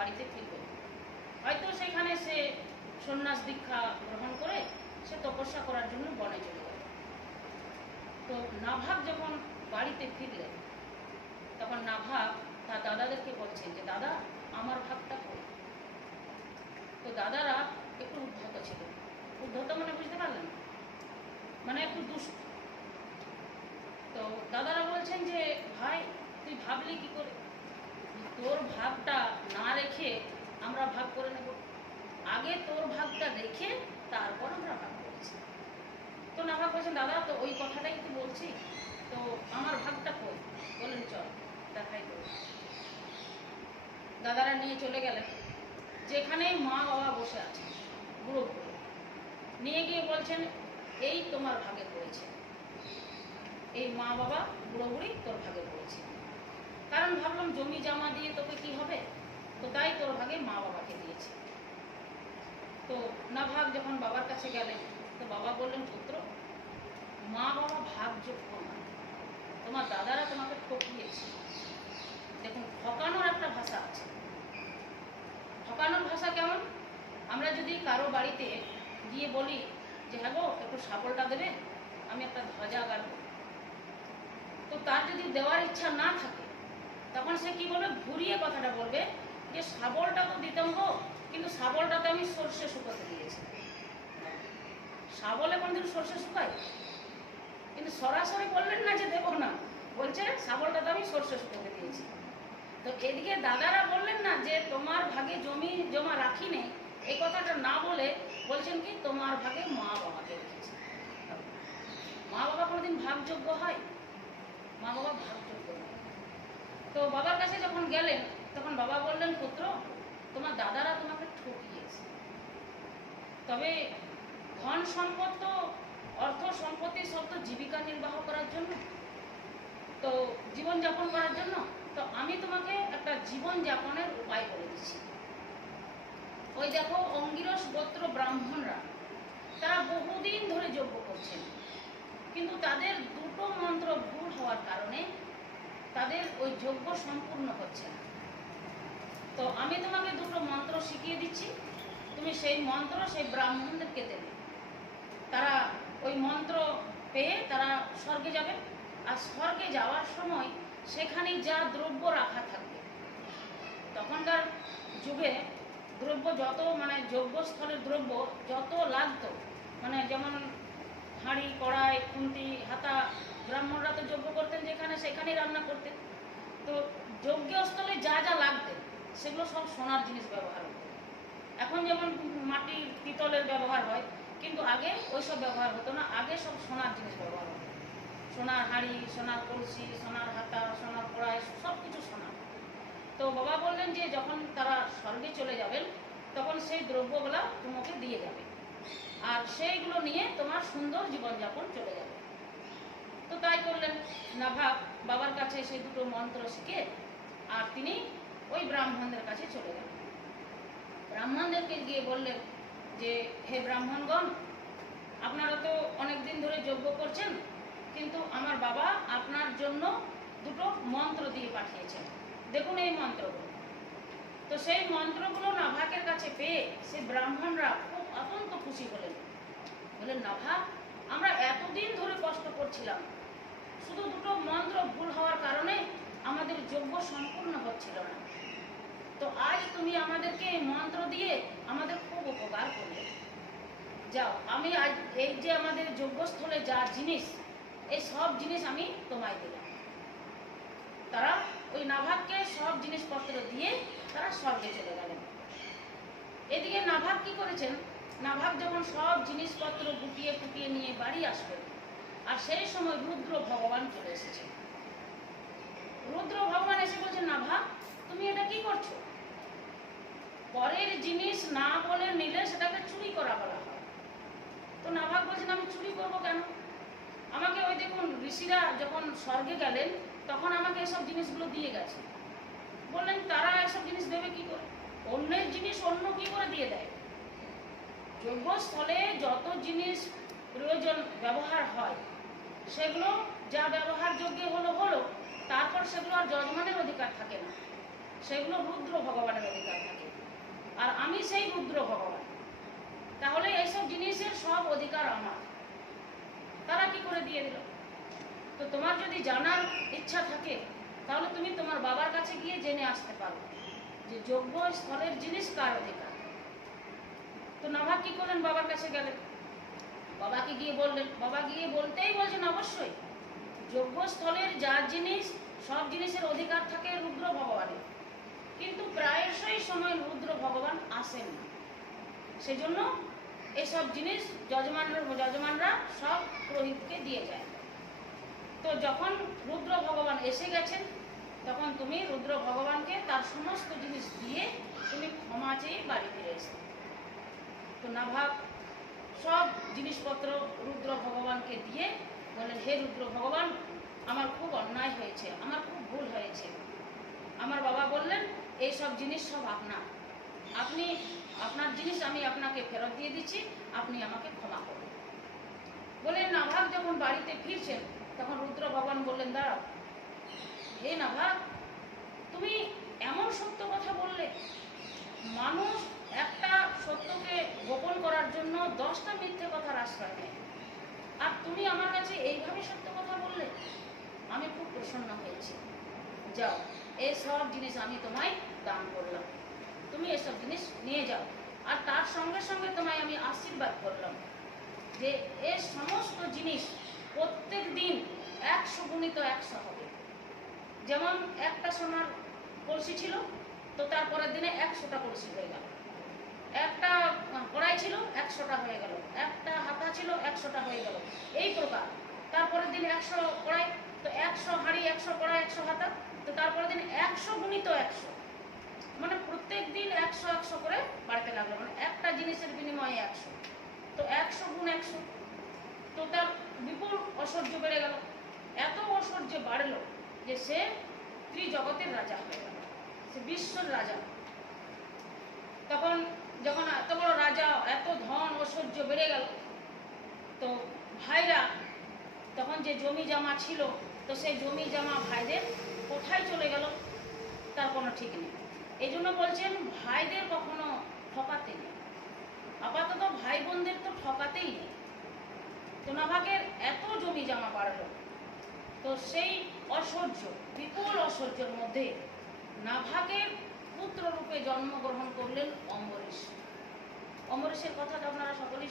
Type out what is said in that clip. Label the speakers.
Speaker 1: বাড়িতে ফিরবে হয়তো সেখানে সে সন্ন্যাস দীক্ষা গ্রহণ করে, সে তপস্যা করার জন্য বনে চলে গেল। তো নাভাগ যখন বাড়িতে ফিরলেন তখন নাভাগ তার দাদাদেরকে বলছেন যে, দাদা, আমার ভাগটা কই তো দাদারা একটু উদ্ধত ছিল। উদ্ধত মানে বুঝতে পারলেন? মানে একটু দুষ্ট। তো দাদারা বলছেন যে, ভাই, তুই ভাবলি কি করে? তোর ভাগটা না রেখে আমরা ভাগ করে নেব। আগে তোর ভাগটা রেখে তারপর আমরা ভাগ করেছি। তো না ভাগ বলছেন দাদা, তো ওই কথাটাই তো বলছি। তো আমার ভাগটা কই? বলেন চল, দেখাই তো দাদারা নিয়ে চলে গেলেন। যেখানে মা বাবা বসে আছে বুড়ো নিয়ে গিয়ে বলছেন, এই তোমার ভাগে পড়েছে। এই মা বাবা বুড়ো বুড়ি তোর ভাগে পড়েছে। কারণ ভাবলাম জমি জামা দিয়ে হবে তো তাই তোর ভাগে মা বাবাকে দিয়েছে। তো না ভাগ যখন বাবার কাছে গেলেন তো বাবা বললেন, পুত্র, মা বাবা ভাগযোগ্য নয় তোমার দাদারা তোমাকে ঠকিয়েছে। দেখুন, ঠকানোর একটা ভাষা আছে। ঠকানোর ভাষা কেমন? আমরা যদি কারও বাড়িতে গিয়ে বলি যে হ্যাঁ গো, একটু শাবলটা দেবে, আমি একটা ধ্বজা গাড়বো তো তার যদি দেওয়ার ইচ্ছা না থাকে, তখন সে কি বলবে? ঘুরিয়ে কথাটা বলবে যে শাবলটা তো দিতাম গো, কিন্তু শাবলটাতে আমি সর্ষে শুকোতে দিয়েছি। শাবলে কোনদিন সর্ষে শুকায়? কিন্তু সরাসরি বললেন না যে দেবো না। বলছে শাবলটাতে আমি সর্ষে শুকোতে দিয়েছি। তো এদিকে দাদারা বললেন না যে, তোমার ভাগে জমি জমা রাখি নেই এই কথাটা না বলে বলছেন কি, তোমার ভাগে মা বাবাকে রেখেছে। মা বাবা কোনোদিন ভাগযোগ্য হয়? মা বাবা ভাগযোগ্য তো বাবার কাছে যখন গেলেন তখন বাবা বললেন, পুত্র, তোমার দাদারা তোমাকে ঠকিয়েছে। তবে ধন সম্পদ তো, অর্থ সম্পত্তি সব তো জীবিকা নির্বাহ করার জন্য। তো জীবনযাপন করার জন্য। তো আমি তোমাকে একটা জীবন যাপনের উপায় বলে দিচ্ছি। ওই দেখো, অঙ্গিরস গোত্র ব্রাহ্মণরা, তারা বহুদিন ধরে যজ্ঞ করছেন। কিন্তু তাদের দুটো মন্ত্র ভুল হওয়ার কারণে তাদের ওই যজ্ঞ সম্পূর্ণ হচ্ছে না। তো আমি তোমাকে দুটো মন্ত্র শিখিয়ে দিচ্ছি। তুমি সেই মন্ত্র সেই ব্রাহ্মণদেরকে দেবে। তারা ওই মন্ত্র পেয়ে তারা স্বর্গে যাবে। আর স্বর্গে যাওয়ার সময় সেখানে যা দ্রব্য রাখা থাকবে। তখনকার যুগে দ্রব্য যত মানে যজ্ঞস্থলের দ্রব্য যত লাগতো মানে যেমন হাঁড়ি, কড়াই, খুন্তি, হাতা, ব্রাহ্মণরা তো যজ্ঞ করতেন যেখানে সেখানেই রান্না করতেন। তো যজ্ঞস্থলে যা যা লাগতেন সেগুলো সব সোনার জিনিস ব্যবহার হতো। এখন যেমন মাটির পিতলের ব্যবহার হয়, কিন্তু আগে ওইসব ব্যবহার হতো না। আগে সব সোনার জিনিস ব্যবহার হতো। সোনার হাঁড়ি, সোনার কলসি, সোনার হাতা, সোনার কড়াই, সব কিছু সোনার। তো বাবা বললেন যে, যখন তারা স্বর্গে চলে যাবেন, তখন সেই দ্রব্যগুলা তোমাকে দিয়ে যাবে। আর সেইগুলো নিয়ে তোমার সুন্দর জীবনযাপন চলে যাবে। তো তাই করলেন। নাভাগ বাবার কাছে সেই দুটো মন্ত্র শিখে আর তিনি ওই ব্রাহ্মণদের কাছে চলে গেলেন ব্রাহ্মণদেরকে গিয়ে বললেন যে, হে ব্রাহ্মণগণ, আপনারা তো অনেক দিন ধরে যজ্ঞ করছেন, কিন্তু আমার বাবা আপনার জন্য দুটো মন্ত্র দিয়ে পাঠিয়েছেন। দেখুন এই মন্ত্রগুলো। তো সেই মন্ত্রগুলো নাভাকের কাছে পেয়ে সে ব্রাহ্মণরা খুব অত্যন্ত খুশি হলেন। বললেন নাভাক আমরা এতদিন ধরে কষ্ট করছিলাম। শুধু দুটো মন্ত্র ভুল হওয়ার কারণে আমাদের যজ্ঞ সম্পূর্ণ হচ্ছিল না। তো আজ তুমি আমাদেরকে এই মন্ত্র দিয়ে আমাদের খুব উপকার করলে। যাও, আমি আজ এই যে আমাদের যজ্ঞস্থলে যা জিনিস, এই সব জিনিস আমি তোমায় দিলাম। তারা ওই নাভাগকে সব জিনিসপত্র দিয়ে তারা স্বর্গে চলে গেলেন। এদিকে নাভাগ কি করেছেন? নাভাগ যখন সব জিনিসপত্র গুটিয়ে ফুটিয়ে নিয়ে বাড়ি আসবে, আর সেই সময় রুদ্র ভগবান চলে এসেছে। রুদ্র ভগবান এসে বলছেন, নাভাগ, তুমি এটা কি করছ? পরের জিনিস না বলে নিলে সেটাকে চুরি করা বলা হয়। তো নাভাগ বলছেন আমি চুরি করব কেন? আমাকে ওই দেখুন ঋষিরা যখন স্বর্গে গেলেন, তখন আমাকে এসব জিনিসগুলো দিয়ে গেছে। বললেন, তারা এসব জিনিস দেবে কি করে? অন্যের জিনিস অন্য কি করে দিয়ে দেয়? যজ্ঞস্থলে যত জিনিস প্রয়োজন ব্যবহার হয়, সেগুলো যা ব্যবহারযোগ্য হলো হলো। তারপর সেগুলো আর যজমানের অধিকার থাকে না। সেগুলো রুদ্র ভগবানের অধিকার থাকে। আর আমি সেই রুদ্র ভগবান। তাহলে এইসব জিনিসের সব অধিকার আমার। তারা কি করে দিয়ে দিল? তো তোমার যদি জানার ইচ্ছা থাকে, তাহলে তুমি তোমার বাবার কাছে গিয়ে জেনে আসতে পারো যে যোগ্য স্থলের জিনিস কার অধিকার। তো নাভা কি করলেন বাবার কাছে গেলেন? বাবাকে গিয়ে বললেন? বাবা গিয়ে বলতেই বলছেন, অবশ্যই। যোগ্য স্থলের যার জিনিস, সব জিনিসের অধিকার থাকে রুদ্র ভগবানের। কিন্তু প্রায়শই সময় রুদ্র ভগবান আসেন সেজন্য এসব জিনিস যজমানরা যজমানরা সব পুরোহিতকে দিয়ে যায়। তো যখন রুদ্র ভগবান এসে গেছেন, তখন তুমি রুদ্র ভগবানকে তার সমস্ত জিনিস দিয়ে তুমি ক্ষমা চেয়ে বাড়ি ফিরে এসে। তো নাভাগ, সব জিনিসপত্র রুদ্র ভগবানকে দিয়ে বললেন হে রুদ্র ভগবান, আমার খুব অন্যায় হয়েছে, আমার খুব ভুল হয়েছে। আমার বাবা বললেন এই সব জিনিস সব আপনার আপনি, আপনার জিনিস আমি আপনাকে ফেরত দিয়ে দিচ্ছি, আপনি আমাকে ক্ষমা করুন। বলে নাভাগ যখন বাড়িতে ফিরছেন তখন রুদ্র ভগবান বললেন, দাঁড়াও। হে নাভাগ, তুমি এমন সত্য কথা বললে। মানুষ একটা সত্যকে গোপন করার জন্য দশটা মিথ্যে কথার আশ্রয় নেয়। আর তুমি আমার কাছে এইভাবে সত্য কথা বললে? আমি খুব প্রসন্ন হয়েছি। যাও, এই সব জিনিস আমি তোমায় দান করলাম। তুমি এসব জিনিস নিয়ে যাও। আর তার সঙ্গে সঙ্গে তোমায় আমি আশীর্বাদ করলাম যে এর সমস্ত জিনিস প্রত্যেক দিন একশো গুণিত একশো হবে। যেমন একটা সোনার কলসি ছিল, তো তারপরের দিনে একশোটা কলসি হয়ে গেল। একটা কড়াই ছিল, একশোটা হয়ে গেল। একটা হাতা ছিল, একশোটা হয়ে গেল। এই প্রকার। তারপরের দিন একশো কড়াই, তো একশো হাঁড়ি, একশো কড়াই একশো হাতা, তো তারপরের দিন একশো গুণিত একশো। মানে প্রত্যেক দিন একশো একশো করে বাড়তে লাগল মানে একটা জিনিসের বিনিময়ে একশো। তো একশো গুণ একশো। তো তার বিপুল ঐশ্বর্য বেড়ে গেল। এত ঐশ্বর্য বাড়লো যে সে ত্রিজগতের রাজা হয়ে গেল। সে বিশ্বর রাজা। তখন যখন এত বড় রাজা, এত ধন ঐশ্বর্য বেড়ে গেল, তো ভাইরা তখন যে জমি জামা ছিল, তো সেই জমি জামা ভাইদের কোথায় চলে গেল, তার কোনো ঠিক নেই। এই জন্য বলছেন ভাইদের কখনো ঠকাতে নেই। আপাতত ভাই বোনদের তো ঠকাতেই নেই। তো নাভাগের এত জমি জামা বাড়লো তো সেই অসহ্য, বিপুল অসহ্যের মধ্যে নাভাগের পুত্র রূপে জন্মগ্রহণ করলেন অম্বরীশ। অম্বরীশের তো আপনারা সকলেই